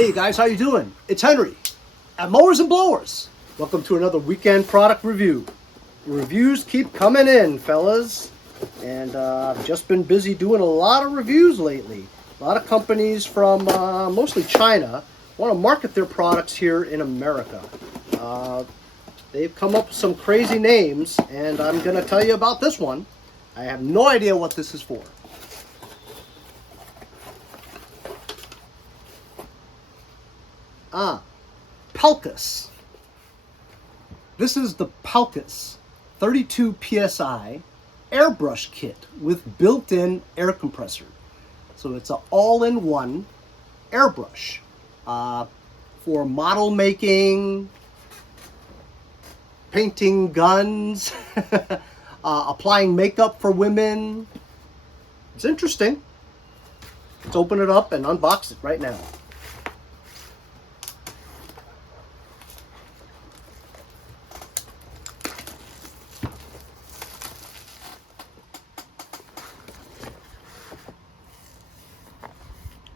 Hey guys, how you doing? It's Henry at Mowers and Blowers. Welcome to another weekend product review. The reviews keep coming in, fellas. And I've just been busy doing a lot of reviews lately. A lot of companies from mostly China want to market their products here in America. They've come up with some crazy names, and I'm going to tell you about this one. I have no idea what this is for. PELCAS. This is the PELCAS 32 PSI Airbrush kit with built-in air compressor. So it's an all-in-one airbrush for model making, painting guns, applying makeup for women. It's interesting. Let's open it up and unbox it right now.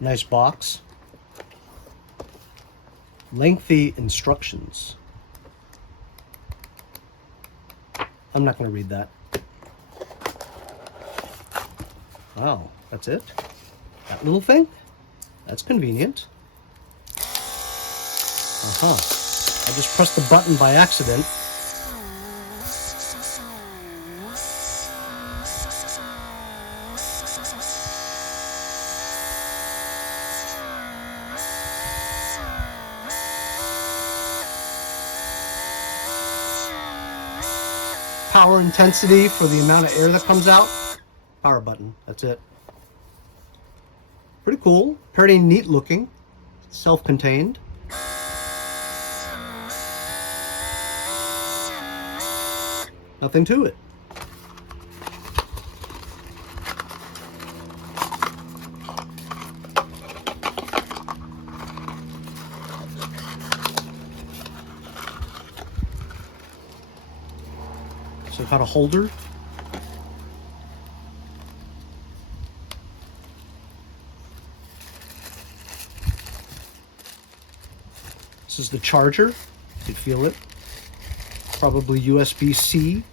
Nice box. Lengthy instructions. I'm not going to read that. Wow, that's it? That little thing? That's convenient. I just pressed the button by accident. Power intensity for the amount of air that comes out. Power button, that's it. Pretty cool, pretty neat looking, self-contained. Nothing to it. So I've got a holder. This is the charger. You can feel it. Probably USB-C.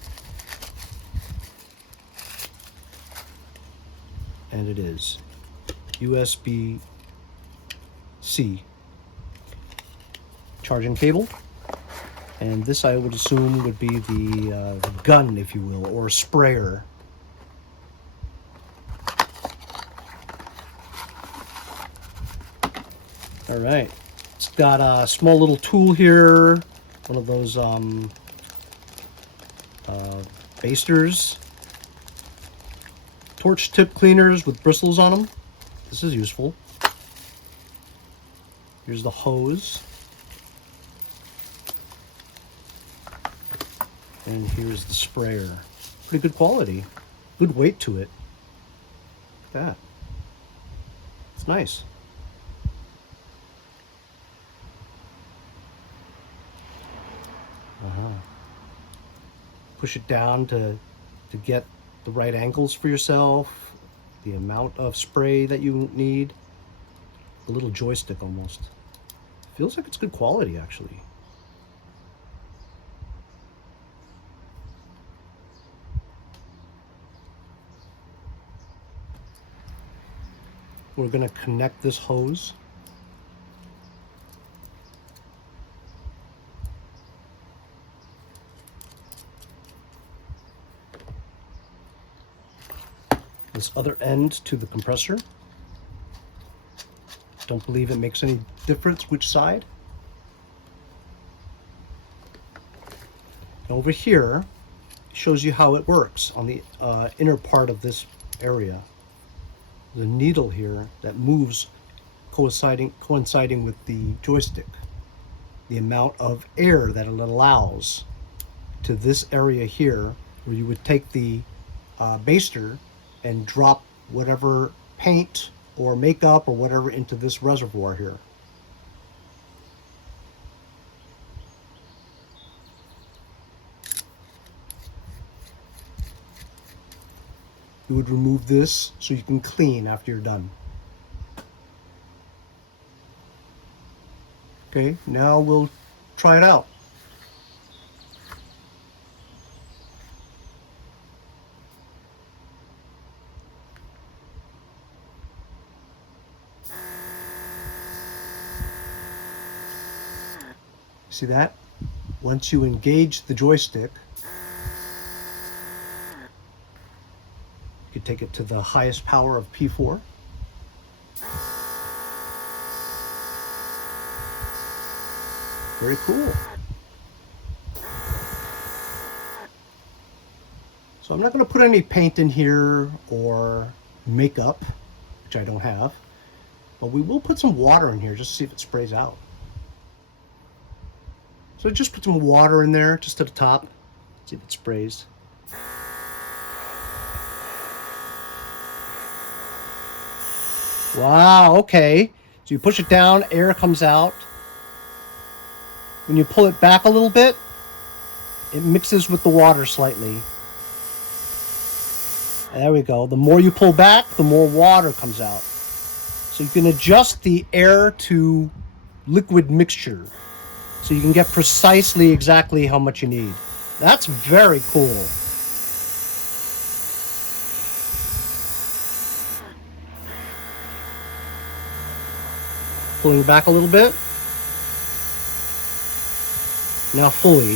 And it is USB-C. Charging cable. And this, I would assume, would be the gun, if you will, or sprayer. All right. It's got a small little tool here, one of those basters. Torch tip cleaners with bristles on them. This is useful. Here's the hose. And here's the sprayer. Pretty good quality. Good weight to it. Look at that. It's nice. Push it down to get the right angles for yourself. The amount of spray that you need. A little joystick almost. Feels like it's good quality actually. We're going to connect this hose. This other end to the compressor. Don't believe it makes any difference which side. And over here shows you how it works on the inner part of this area. The needle here that moves coinciding with the joystick. The amount of air that it allows to this area here, where you would take the baster and drop whatever paint or makeup or whatever into this reservoir here. You would remove this so you can clean after you're done. Okay, now we'll try it out. See that? Once you engage the joystick, you can take it to the highest power of P4. Very cool. So I'm not going to put any paint in here or makeup, which I don't have, but we will put some water in here just to see if it sprays out. So just put some water in there just to the top, see if it sprays. Wow, okay. So you push it down, air comes out. When you pull it back a little bit, it mixes with the water slightly. There we go. The more you pull back, the more water comes out. So you can adjust the air to liquid mixture. So you can get precisely exactly how much you need. That's very cool. Pulling back a little bit. Now fully.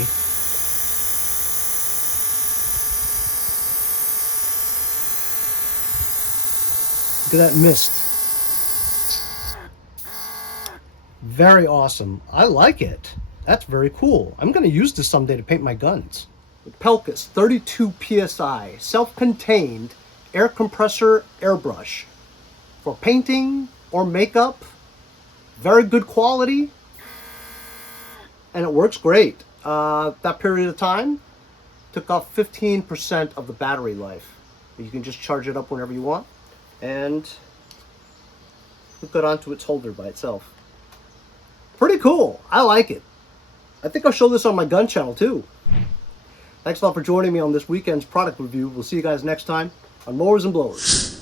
Look at that mist. Very awesome. I like it. That's very cool. I'm going to use this someday to paint my guns. With PELCAS 32 PSI self-contained air compressor airbrush for painting or makeup. Very good quality. And it works great. That period of time took off 15% of the battery life. You can just charge it up whenever you want and hook it onto its holder by itself. Pretty cool. I like it. I think I'll show this on my gun channel too. Thanks a lot for joining me on this weekend's product review. We'll see you guys next time on Mowers and Blowers.